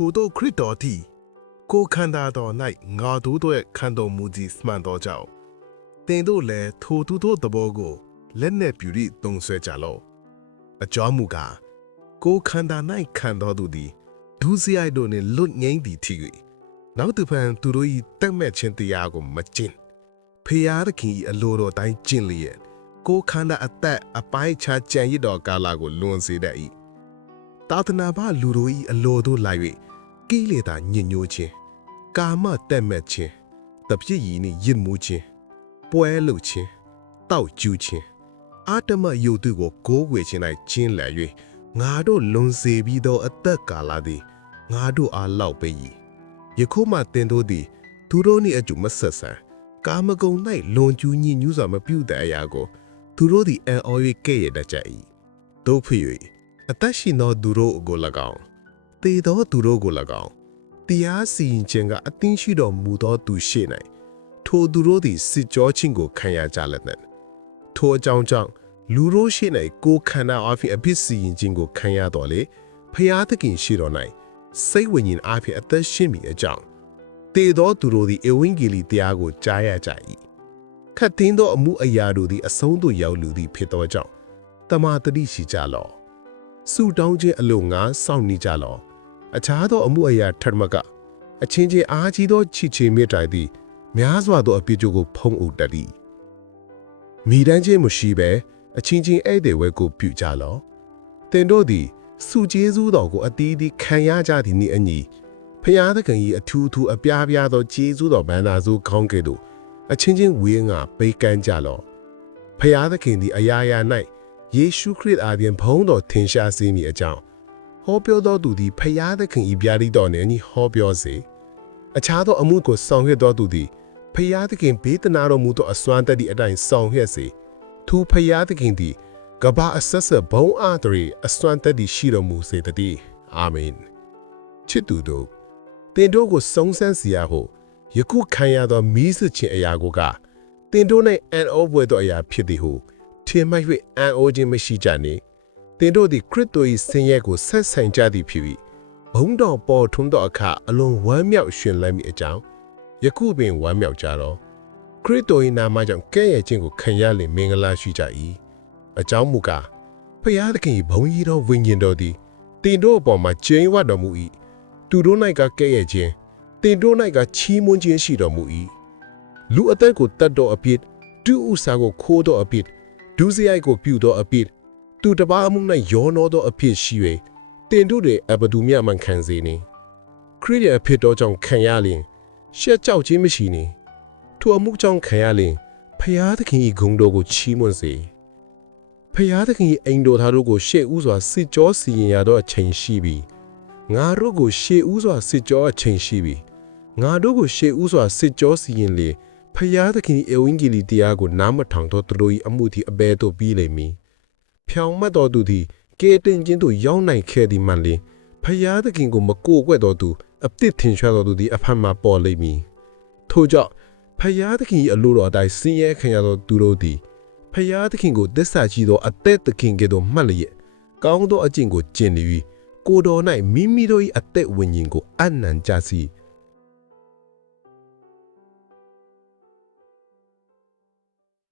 ထိုတို့ခရစ်တော်သည်ကိုယ်ခန္ဓာတော်၌ငါတို့တို့ရဲ့ခံတော်မူသည်မှန်သောကြောင့်သင်တို့လည်းထိုသူတို့သဘောကိုလက်နက်ပြူရိသုံးဆွဲကြလော့အကြောင်းမူကားကိုယ်ခန္ဓာ၌ခံတော်သူသည်ဒုစရိုက်တို့နှင့်လွတ်ငိမ့်သည်ဖြစ်၍နောက်တစ်ဖန်သူတို့၏တက်မဲ့ခြင်းတရားကိုမကျင့်ဖျားသခင်၏အလိုတော်တိုင်းကျင့်လျက်ကိုယ်ခန္ဓာအသက်အပိုင်းခြားကြံရစ်တော်ကာလကိုလွန်စေတတ်၏တာသနာပလူတို့၏အလိုတို့လာ၍ကိ လေသာညစ်ညိုးခြင်းကာမတက်မဲ့ခြင်းတပြည့်ရည်နှင့်ရစ်မှုခြင်းပွဲလုပ်ခြင်းတောက်ကျူးခြင်းအာတမယုတ်တုကိုကိုးကွယ်ခြင်း၌ကျင်းလည်၍ငါတို့လွန်စေပြီးသောအသက်ကာလသည်ငါတို့အားလောက်ပေ၏ယခုမှတင်တို့သည် သူတို့နှင့်အတူမဆက်ဆံကာမဂုဏ်၌လွန်ကျူးညစ်ညူးစွာမပြုတဲ့အရာကို သူတို့သည်အံ့ဩ၍ကဲ့ရဲ့တတ်ကြ၏တို့ဖြစ်၍အသက်ရှင်သောသူတို့ကို၎င်း သေသောသူတို့ကို၎င်းတရားစီရင်ခြင်းကအသင်းရှိတော်မူသောသူရှိ၌ထိုသူတို့သည်စစ်ကြောခြင်းကိုခံရကြလက်သည်ထိုအကြောင်းကြောင့်လူတို့ရှိ၌ကိုယ်ခန္ဓာအဖြစ်အဖြစ်စီရင်ခြင်းကိုခံရတော်လေဖျားသခင်ရှိတော်၌စိတ်ဝိညာဉ်အဖြစ်အသက်ရှင်မိအကြောင်းတေသောသူတို့သည်ဧဝံဂေလိတရားကိုကြားရကြ၏ခတ်သိမ်းသောအမှုအရာတို့သည်အဆုံးသို့ရောက်လူသည်ဖြစ်သောကြောင့်တမာတတိရှိကြလော့ဆုတောင်းခြင်းအလို့ငါစောင့်နေကြလော့ အခြားသောအမှုအရာထက်မကအချင်းချင်းအားကြီးသောချစ်ချင်းမေတ္တာသည်များစွာသောအပြစ်တို့ကိုဖုံးအုပ်တတ်သည်မိတမ်းချင်းမရှိဘဲအချင်းချင်းဧည့်သည်ဝဲကိုပြုကြလော့တင်တို့သည်စုကျေးဇူးတော်ကိုအတီးတီးခံရကြသည်နှင့်အညီဖျားသခင်၏အထူးထူးအပြားပြားသောကျေးဇူးတော်ဗန္တာစုခေါင်းကဲ့သို့အချင်းချင်းဝေးငါပေးကမ်းကြလော့ဖျားသခင်သည်အရာရာ၌ယေရှုခရစ်အားဖြင့်ဘုန်းတော်ထင်ရှားစေမည်အကြောင်း ဟောပြောသောသူသည်ဖျားသခင်၏ဗျာဒိတော်နှင့်အညီဟောပြောစေအခြားသောအမှုကိုဆောင်ရွက်သောသူသည်ဖျားသခင်ဘေးတနာတော်မူသောအစွမ်းတက်သည့်အတိုင်းဆောင်ရွက်စေထိုဖျားသခင်သည်ကဘာအဆက်ဆက်ဘုံအားတရီအစွမ်းတက်သည့်ရှိတော်မူစေတည်းအာမင်ချစ်သူတို့တင်တို့ကိုစုံစမ်းစီရဟုယခုခံရသောမိစစ်ချင်းအရာကိုကတင်တို့၌အန်အောဘွယ်သောအရာဖြစ်သည်ဟုထင်မှတ်၍အန်အောခြင်းမရှိကြနှင့် တင်တို့သည်ခရစ်တော်၏ဆင်းရဲကိုဆက်ဆိုင်ကြသည်ဖြစ်ပြီးဘုံတော်ပေါ်ထွန်းသောအခါအလွန်ဝမ်းမြောက်ရှင်လန်းမိအကြောင်းယခုပင်ဝမ်းမြောက်ကြတော့ခရစ်တော်၏နာမကြောင့်ကဲ့ရဲ့ခြင်းကိုခံရလင်မင်္ဂလာရှိကြ၏အကြောင်းမူကားဖျားသခင်၏ဘုံကြီးသောဝိညာဉ်တော်သည်တင်တို့အပေါ်မှာကျင်းဝတ်တော်မူ၏သူတို့၌ကကဲ့ရဲ့ခြင်းတင်တို့၌ကချီးမွမ်းခြင်းရှိတော်မူ၏လူအသက်ကိုတတ်တော်အပြစ်တူဥစားကိုခိုးတော်အပြစ်ဒုစရိုက်ကိုပြုတော်အပြစ် သူတပါးအမှု၌ယောနောသောအဖြစ်ရှိ၍တင်တို့တွေအဘဒူမြမှန်ခံစေနေခရစ်ရဲ့အဖြစ်တော်ကြောင့်ခံရလျင်ရှက်ကြောက်ခြင်းမရှိနေထိုအမှုကြောင့်ခံရလျင်ဖျားသခင်၏ဂုဏ်တော်ကိုချီးမွမ်းစေဖျားသခင်၏အိမ်တော်သားတို့ကိုရှေ့ဦးစွာစစ်ကြောစီရင်ရသောအချိန်ရှိပြီးငါတို့ကိုရှေ့ဦးစွာစစ်ကြောအချိန်ရှိပြီးငါတို့ကိုရှေ့ဦးစွာစစ်ကြောစီရင်လေဖျားသခင်၏အဝိင္ဂီလီတရားကိုနားမထောင်သောသူတို့၏အမှုသည်အဘဲသို့ပြီးလိမ့်မည် ဖြောင်မတ်တော်သူသည်ကဲတင်ခြင်းသို့ရောက်နိုင်ခဲ့သည်မှန်လျင်ဖယားသခင်ကိုမကိုကွက်တော်သူအပြစ်ထင်ရှားတော်သူသည်အဖန်မှပေါ်လိမ့်မည်ထို့ကြောင့်ဖယားသခင်၏အလိုတော်အတိုင်းစင်ရဲခံရသောသူတို့သည်ဖယားသခင်ကိုသစ္စာရှိသောအသက်သခင်ကဲ့သို့မှတ်လျက်ကောင်းသောအကျင့်ကိုကျင့်နေပြီးကိုယ်တော်၌မိမိတို့၏အသက်ဝိညာဉ်ကိုအနံ့ကြစီ